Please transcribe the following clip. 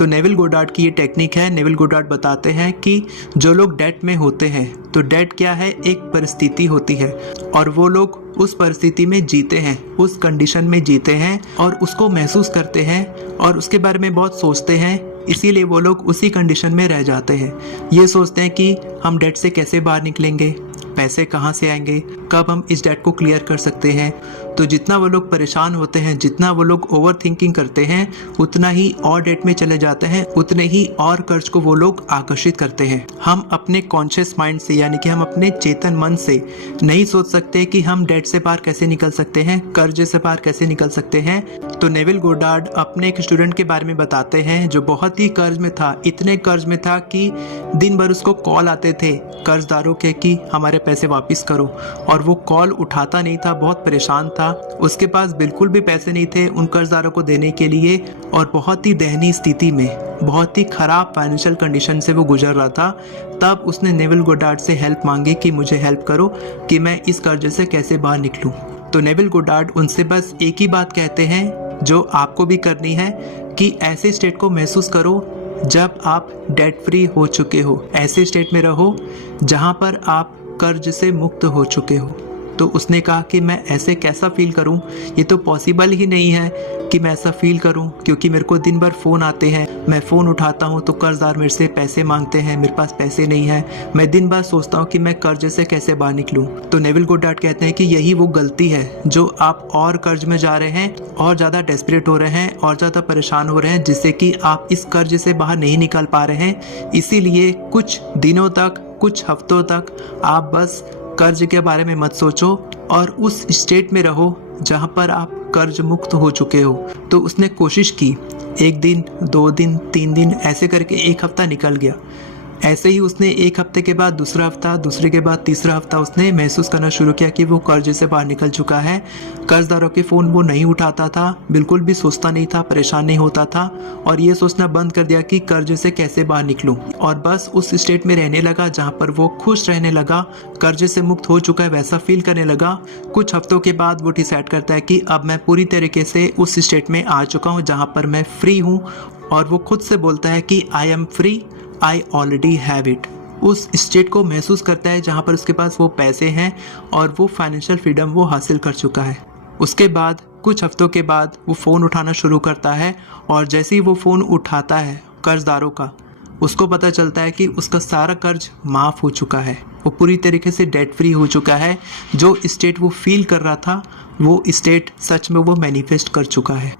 तो Neville Goddard की ये टेक्निक है। नेविल गोडार्ड बताते हैं कि जो लोग डेट में होते हैं, तो डेट क्या है, एक परिस्थिति होती है और वो लोग उस परिस्थिति में जीते हैं, उस कंडीशन में जीते हैं और उसको महसूस करते हैं और उसके बारे में बहुत सोचते हैं, इसीलिए वो लोग उसी कंडीशन में रह जाते हैं। ये सोचते हैं कि हम डेट से कैसे बाहर निकलेंगे, पैसे कहाँ से आएंगे, कब हम इस डेट को क्लियर कर सकते हैं। तो जितना वो लोग परेशान होते हैं, जितना वो लोग ओवर थिंकिंग करते हैं, उतना ही और डेट में चले जाते हैं, उतने ही और कर्ज को वो लोग आकर्षित करते हैं। हम अपने कॉन्शियस माइंड से, यानी कि हम अपने चेतन मन से नहीं सोच सकते कि हम डेट से बाहर कैसे निकल सकते हैं, कर्ज से बाहर कैसे निकल सकते हैं। तो नेविल गोडार्ड अपने एक स्टूडेंट के बारे में बताते हैं जो बहुत ही कर्ज में था, इतने कर्ज में था कि दिन भर उसको कॉल आते थे कर्जदारों के कि हमारे पैसे वापस करो, और वो कॉल उठाता नहीं था, बहुत परेशान था। उसके पास बिल्कुल भी पैसे नहीं थे उन कर्जदारों को देने के लिए और बहुत ही दयनीय स्थिति में, बहुत ही खराब फाइनेंशियल कंडीशन से वो गुजर रहा था। तब उसने नेविल गोडार्ड से हेल्प मांगी कि मुझे हेल्प करो कि मैं इस कर्ज से कैसे बाहर निकलूं। तो नेविल गोडार्ड उनसे बस एक ही बात कहते हैं जो आपको भी करनी है, कि ऐसे स्टेट को महसूस करो जब आप डेट फ्री हो चुके हो, ऐसे स्टेट में रहो जहां पर आप कर्ज से मुक्त हो चुके हो। तो उसने कहा कि मैं ऐसे कैसा फील करूं, ये तो पॉसिबल ही नहीं है कि मैं ऐसा फील करूं, क्योंकि मेरे को दिन भर फ़ोन आते हैं, मैं फ़ोन उठाता हूं तो कर्जदार मेरे से पैसे मांगते हैं, मेरे पास पैसे नहीं है, मैं दिन भर सोचता हूं कि मैं कर्ज से कैसे बाहर निकलूं। तो नेविल गोडार्ड कहते हैं कि यही वो गलती है जो आप और कर्ज में जा रहे हैं, और ज़्यादा डेस्परेट हो रहे हैं, और ज़्यादा परेशान हो रहे हैं, जिससे कि आप इस कर्ज से बाहर नहीं निकल पा रहे हैं। इसीलिए कुछ दिनों तक, कुछ हफ्तों तक आप बस कर्ज के बारे में मत सोचो और उस स्टेट में रहो जहां पर आप कर्ज मुक्त हो चुके हो। तो उसने कोशिश की, 1 दिन, 2 दिन, 3 दिन, ऐसे करके 1 हफ्ता निकल गया। ऐसे ही उसने 1 हफ्ते के बाद दूसरा हफ्ता, दूसरे के बाद तीसरा हफ्ता उसने महसूस करना शुरू किया कि वो कर्ज से बाहर निकल चुका है। कर्जदारों के फ़ोन वो नहीं उठाता था, बिल्कुल भी सोचता नहीं था, परेशान नहीं होता था, और ये सोचना बंद कर दिया कि कर्ज से कैसे बाहर निकलूं, और बस उस स्टेट में रहने लगा जहाँ पर वो खुश रहने लगा, कर्ज से मुक्त हो चुका है वैसा फील करने लगा। कुछ हफ्तों के बाद वो डिसाइड करता है कि अब मैं पूरी तरीके से उस स्टेट में आ चुका हूँ जहाँ पर मैं फ्री हूँ, और वो खुद से बोलता है कि I am free, I already have it. उस स्टेट को महसूस करता है जहाँ पर उसके पास वो पैसे हैं और वो फाइनेंशियल फ्रीडम वो हासिल कर चुका है। उसके बाद कुछ हफ्तों के बाद वो फ़ोन उठाना शुरू करता है, और जैसे ही वो फ़ोन उठाता है कर्जदारों का, उसको पता चलता है कि उसका सारा कर्ज माफ़ हो चुका है, वो पूरी तरीके से डेट फ्री हो चुका है। जो स्टेट वो फील कर रहा था, वो स्टेट सच में वो मैनिफेस्ट कर चुका है।